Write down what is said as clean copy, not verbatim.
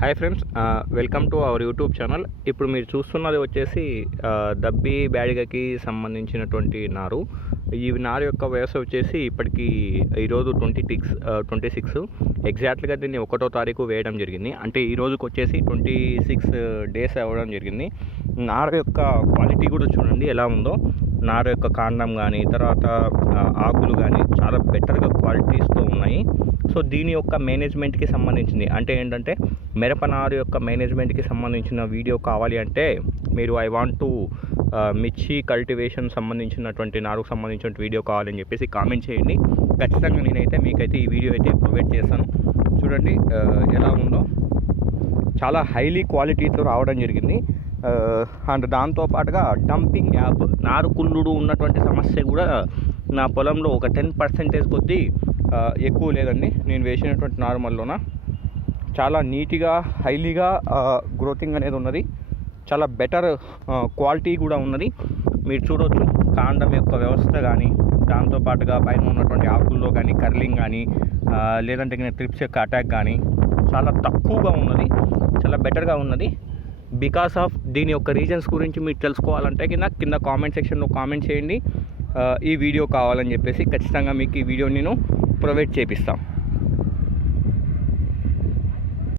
Hi friends, welcome to our YouTube channel. ఇప్పుడు మీరు చూస్తున్నది వచ్చేసి దబ్బి బ్యాడిగకి సంబంధించినటువంటి నారు. ఈ నారు యొక్క వయసు వచ్చేసి ఇప్పటికి ఈరోజు 26 ఎగ్జాక్ట్గా దీన్ని 1వ తారీఖు వేయడం జరిగింది. అంటే ఈ రోజుకి వచ్చేసి 26 డేస్ అవ్వడం జరిగింది. నారు యొక్క క్వాలిటీ కూడా చూడండి ఎలా ఉందో. నారు యొక్క కాండం కానీ తర్వాత ఆకులు కానీ చాలా బెటర్గా క్వాలిటీస్తో ఉన్నాయి. సో దీని యొక్క మేనేజ్మెంట్కి సంబంధించింది అంటే ఏంటంటే మిరప నారు యొక్క మేనేజ్మెంట్కి సంబంధించిన వీడియో కావాలి అంటే మీరు ఐ వాంట్ టు మిర్చి కల్టివేషన్ సంబంధించినటువంటి నారుకు సంబంధించిన వీడియో కావాలని చెప్పేసి కామెంట్ చేయండి. ఖచ్చితంగా నేనైతే మీకైతే ఈ వీడియో అయితే ప్రొవైడ్ చేస్తాను. చూడండి ఎలా ఉందో, చాలా హైలీ క్వాలిటీతో రావడం జరిగింది. అండ్ దాంతోపాటుగా డంపింగ్ యాప్ నారు కుళ్ళుడు ఉన్నటువంటి సమస్య కూడా నా పొలంలో ఒక 10% కొద్దీ ఎక్కువ లేదండి. నేను వేసినటువంటి నార్మల్లోన చాలా నీట్గా హైలీగా గ్రోతింగ్ అనేది ఉన్నది. చాలా బెటర్ క్వాలిటీ కూడా ఉన్నది. మీరు చూడవచ్చు కాండం యొక్క వ్యవస్థ కానీ దాంతోపాటుగా పైన ఉన్నటువంటి ఆకుల్లో కానీ కర్లింగ్ కానీ లేదంటే ట్రిప్స్ యొక్క అటాక్ కానీ చాలా తక్కువగా ఉన్నది, చాలా బెటర్గా ఉన్నది. బికాస్ ఆఫ్ దీని యొక్క రీజన్స్ గురించి మీరు తెలుసుకోవాలంటే కింద కామెంట్ సెక్షన్లో కామెంట్ చేయండి. ఈ వీడియో కావాలని చెప్పేసి ఖచ్చితంగా మీకు ఈ వీడియో నేను ప్రొవైడ్ చేపిస్తాను.